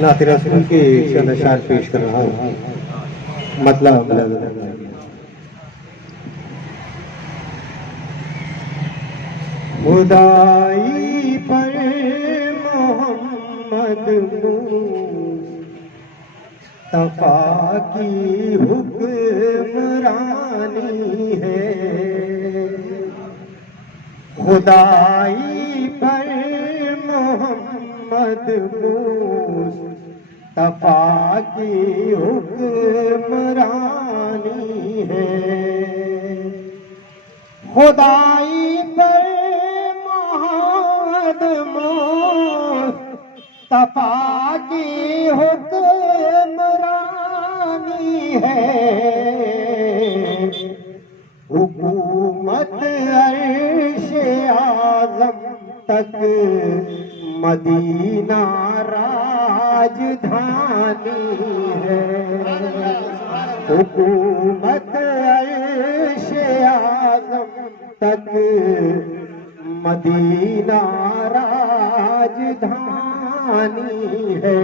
नात रसूल के चंद अशार पेश कर रहा हूँ। मतलब खुदाई पर मोहम्मद मुस्तफा की हुक्मरानी है। खुदाई पर मोहम्मद मुस्तफा की हुक्मरानी है। खुदाई पर मोहम्मद मुस्तफा की हुक्मरानी है। हुकूमत अर्श आज़म तक मदीना राजधानी है। हुकूमत अर्श आज़म तक मदीना राजधानी है।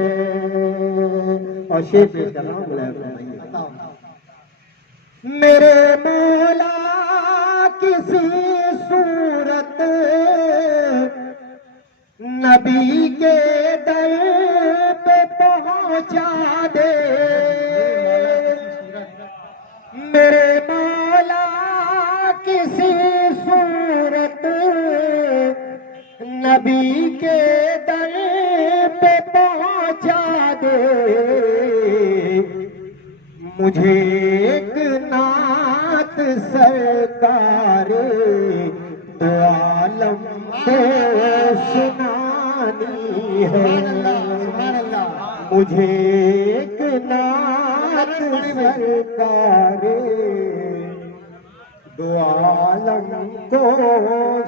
और शेर पेश कर रहा हूँ। मेरे मौला किसी सूरत नबी के दर पे पहुंचा दे। मेरे मौला किसी सूरत नबी के दर पे पहुंचा दे। मुझे एक नात सरकार दो आलम को सुनानी है। मुझे एक नात सरकार दो आलम को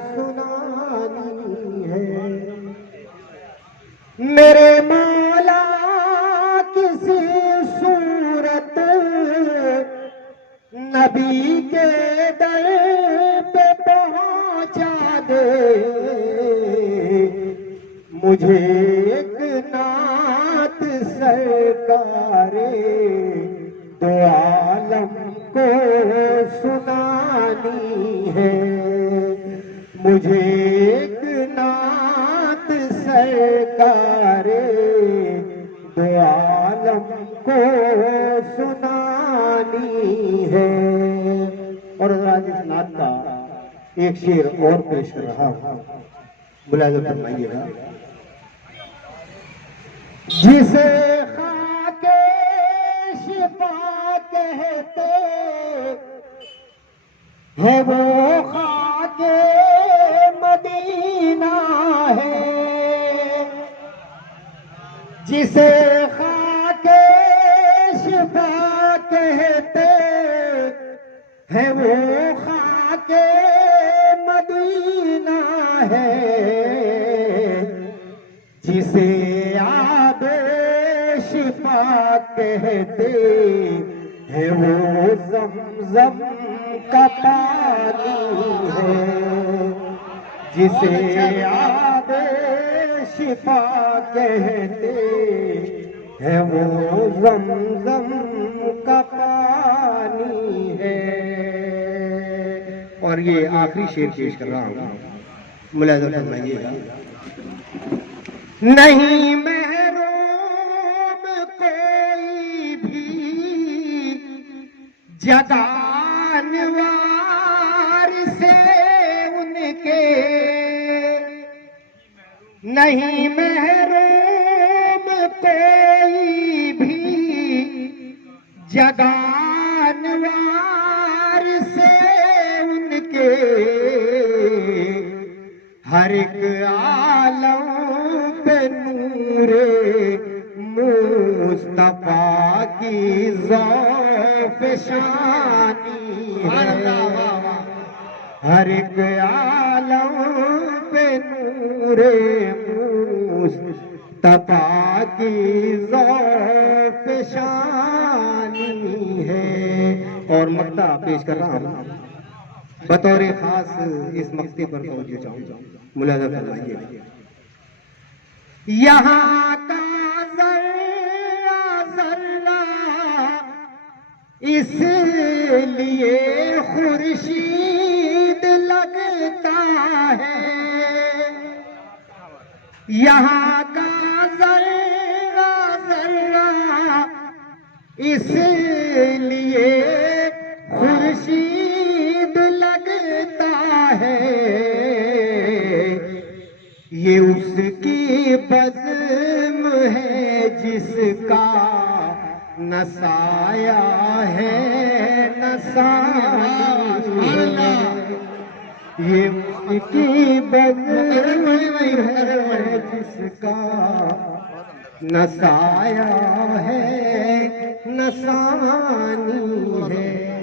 सुनानी है। मेरे मौला किसी सूरत नबी के दर पे पहुंचा दे। मुझे एक नात सरकारे दो आलम को सुनानी है। मुझे एक नात सरकारे दो आलम को सुनानी है। और आज इस नात का एक शेर और पेश कर रहा हूं। मुलाज़ा फरमाइएगा। जिसे खाके शिफा कहते है वो खाके मदीना है। जिसे खाके शिफा कहते है वो खाके मदीना है। जिसे आबे शिफा कहते है वो ज़मज़म का पानी है। जिसे आबे शिफा कहते है वो ज़मज़म का पानी है। और ये आखिरी शेर पेश कर रहा हूँ। मुलाज़ा फरमाइएगा। नहीं महरूम कोई भी जगानवार से उनके। नहीं महरूम कोई भी जगानवार से उनके। हर एक आलम पे नूरे मुस्तफा की ज़ौफ़शानी है। हर एक आलम पे नूरे मुस्तफा की ज़ौफ़शानी है। और मक्ता पेश कर रहा हूँ। बतौर खास इस मक्ते पर पहुंचे जाऊंगा। मुलाज़ा फरमाइए। यहाँ का जर्रा जर्रा इसलिए खुर्शीद लगता है। यहाँ का जर्रा जर्रा इसलिए खुर्शीद लगता है। ये उसकी बज़्म है जिसका नसाया है नसाया। ये उसकी बज़्म है जिसका नसाया है नसानी है।